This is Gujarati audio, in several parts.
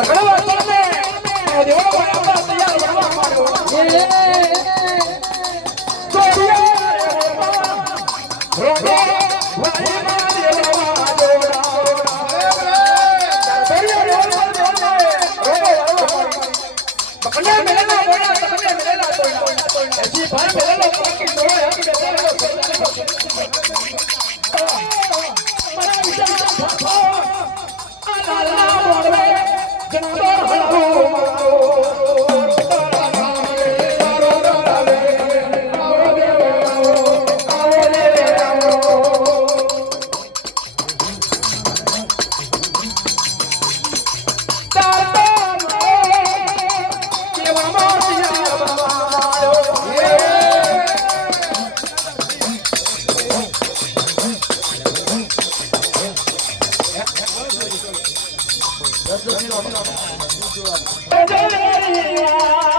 ஒரு கடவுள் કદાચ બે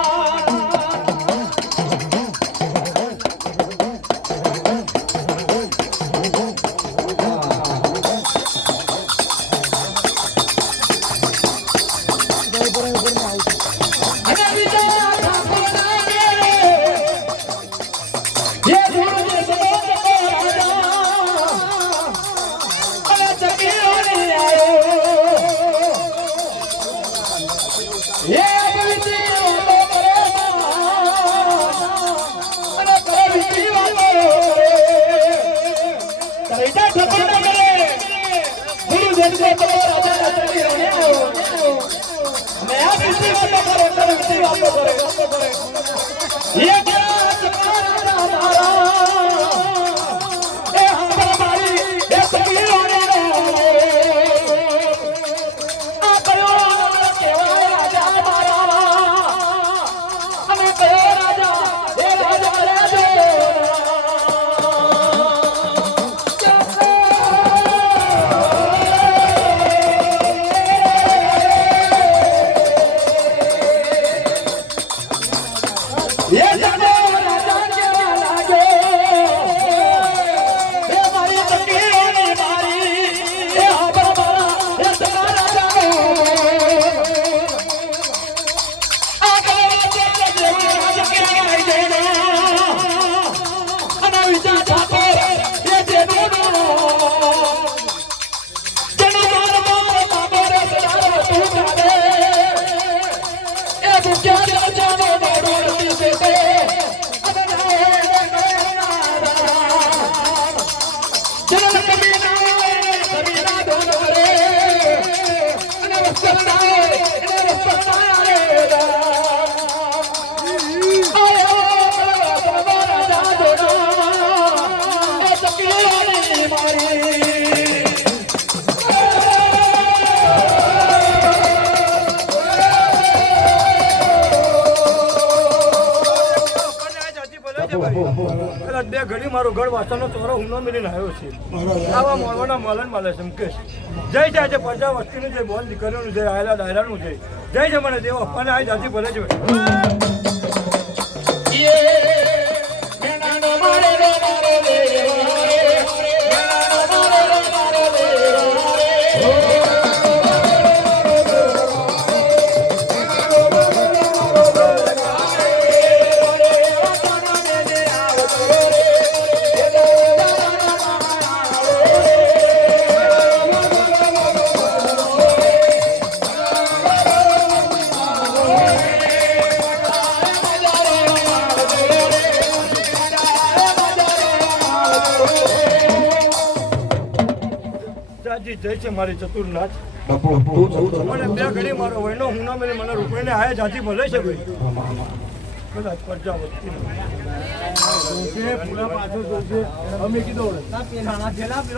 ઘડી મારો ગળ વાસણનો ચોરો હુમલો મિલીને આવ્યો છે આવા મોરવાના મલન મળે છે મુકેશ જય જય છે પ્રજા વસ્તીનું જે બોલ દીકરીઓનું છે આયલા દાયરાનું છે જય છે મને દેવો અને આ જાતિ ભલે છે જય છે મારી ચતુર્નાથ. મને બે ઘડી મારો વયનો હું ના મને મને રૂપિયાને આયા જાતિ ભલે છે ભાઈ કદાચ પરજા વસ્તી.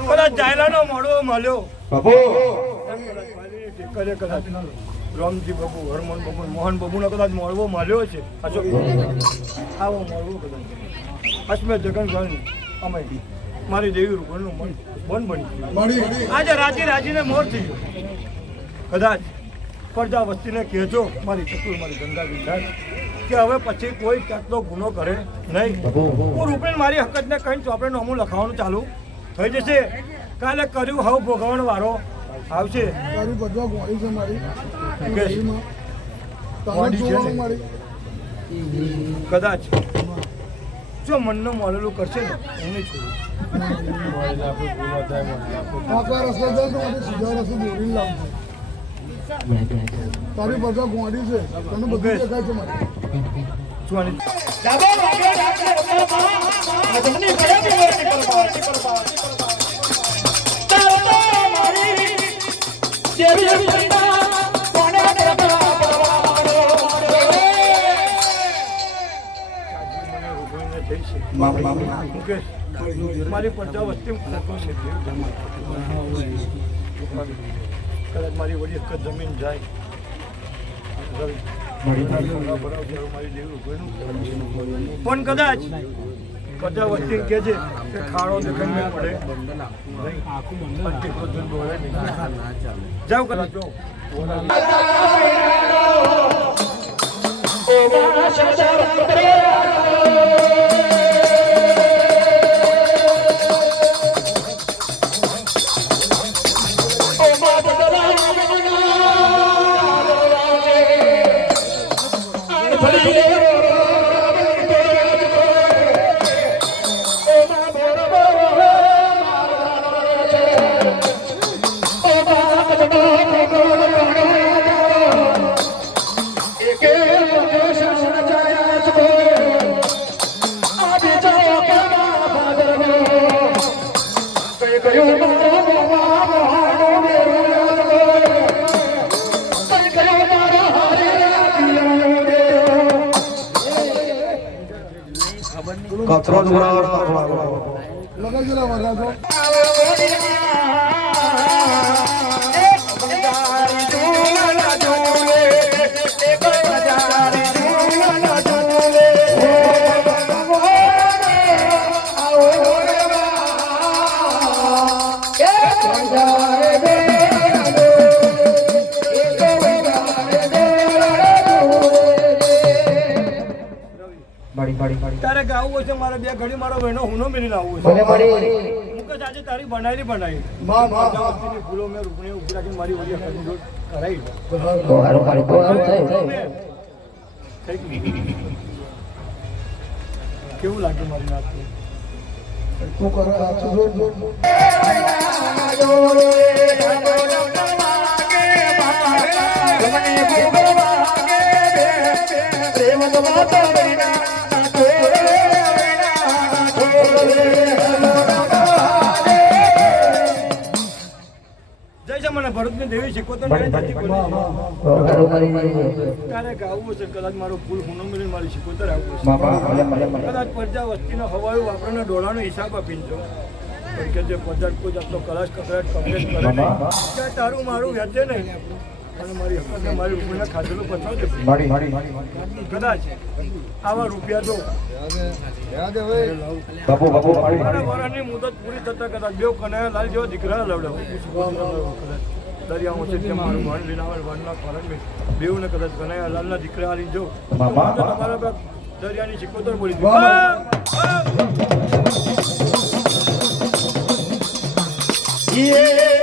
કદાચ જાયલાનો મળવો મળ્યો. ઠીકરે કદાચ રામજી બાબુ હરમન બાબુ મોહન બાબુનો કદાચ મળવો મળ્યો છે. અશોક આવો મળવો કદાચ. અશ્મે જગન અમે. મારી દેવી રૂપણનું મન મન બની ગયું. આજે રાજી રાજીને મોર થઈ ગયો. કદાચ પડદા વસ્તીને કહેજો મારી ચતુર મારી ગંગા વિધાન કે હવે પછી કોઈ જાતનો ગુનો કરે નહીં. હું રૂપેણ મારી હકતને કહીને ચોપડે નોમું લખાવાનું ચાલુ. થઈ જશે. કાલે કર્યું હવ ભોગવણ વાળો આવશે. કદાચ જો મનનું મળેલું કરશે ને એને છોડું. તારી બધા ગોળી છે તને બધું દેખાય છે મારે. મારી પ્રજા વસ્તી કદાચ મારી વળી એક જમીન જાય. પણ કદાચ પ્રજા વસ્તી કે છે કે ખાડો દેખાઈને પડે. જાઓ કદાચ જો पाचवा હોય છે મારે બે ઘડી મારો બહેનો હુનો મેળીને આવવું છે. મુકેશ આજે તારી બનાવેલી બનાવી ફૂલો મેં રૂપણી ઊભી રાખીને મારી વળી અકલની કરાવી. કેવું લાગ્યું મારી નાથ તું કરે જોડ જોડ મને ભરતની દેવી શીખવતો તારે ગાવું છે. કદાચ મારો ફૂલ હુનો મારી શીખવતર આવવું છે કદાચ પ્રજા વસ્તીનો હવાયું વાપરાના ડોળાનો હિસાબ આપીને જો. કે જે પ્રજા કોઈ જાતનો કલાશ કમ્પ્લેટ કરે નહીં. તારું મારું વ્યાજે નહીં અને મારી ખાધેલું કદાચ આવા રૂપિયા જો. બાપુ બાપુ મારા વરાની મુદત પૂરી થતા કદાચ બે કનૈયા લાલ જેવા દીકરા લવડાવ દરિયામાં છે કે મારું વન આવે વનના બેવને કદાચ કનૈયા લાલના દીકરા આલી જો. તમારા દરિયાની સિકોતર બોલી દીધી.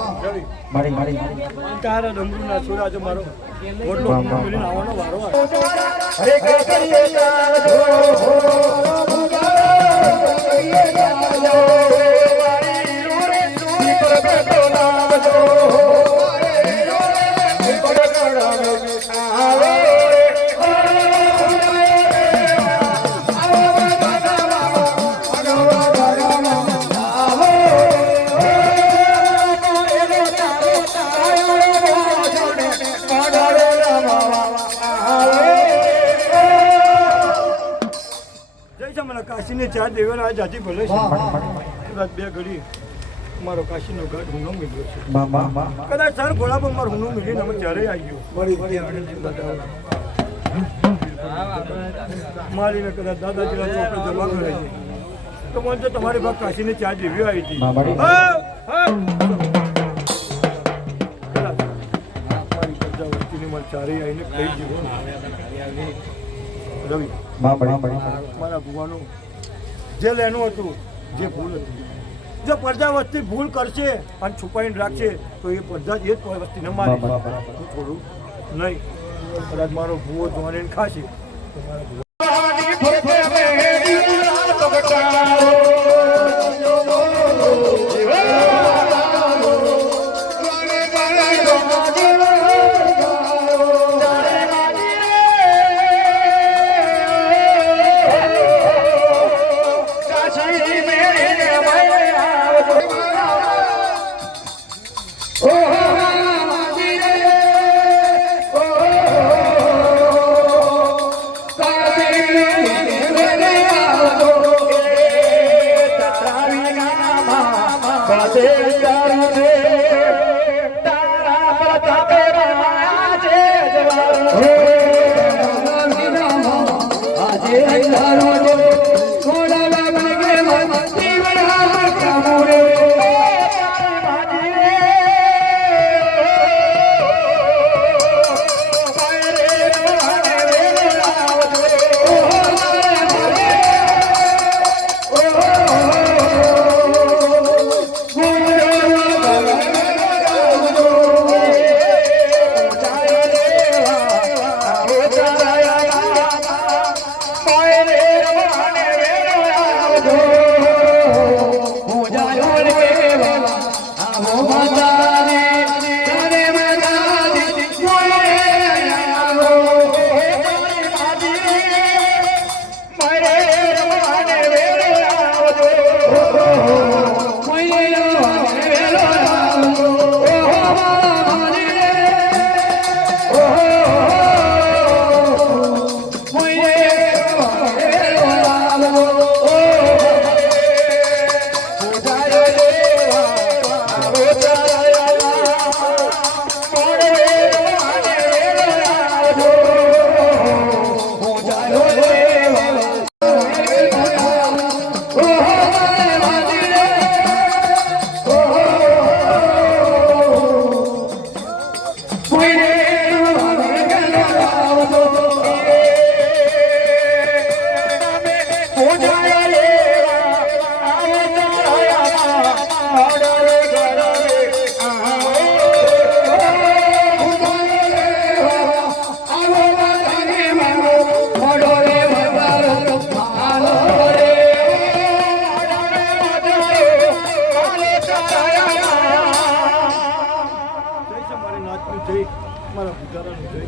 તારા ડમરૂના સુરાજ મારો. વાહ. મિલીને આવવાનો વારો હરે કૃષ્ણ જય છે મને કાશીની ચાર દેવેરા આ જાતિ ભલે છે. હા હા બે ઘડી મારો કાશીનો ઘાટ હુનો મળ્યો છે. કદાચ સર ઘોડા પણ મારો હુનો મિલીને અમે ત્યારે આવી. ગયો મળી કદાચ દાદાજી જમા કરે છે તો મને તો તમારી પાસે કાશીની ચાર રિવ્યુ આવી હતી. હા, હા. મારી મારે ચારેય આવીને કહી દીધું રવિ. મારા ભુવાનું જે લેનું હતું જે ભૂલ હતી. જો પડદા વસ્તી ભૂલ કરશે અને છુપાઈને રાખશે તો એ પડદા એ જ વસ્તીને મારે. થોડું નહીં. કદાચ મારો ભૂવો જોવાને ખાશે. તો મારા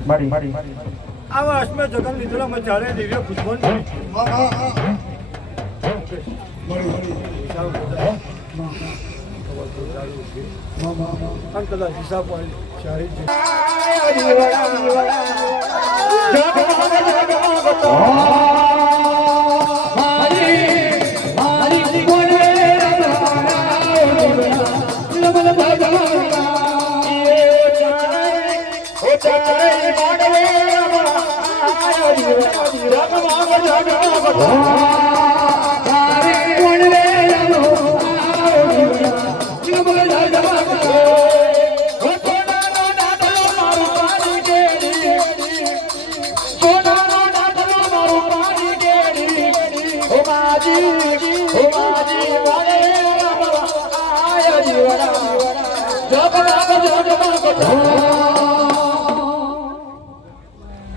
મળી આવા અશ્મે જગન લીધેલા મેં ચારે દિવ્ય ખુશબન કદાચ હિસાબ ચારે જ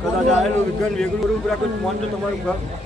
કદાચ આવેલું વિજ્ઞાન વેગળું રાખો મન તો તમારું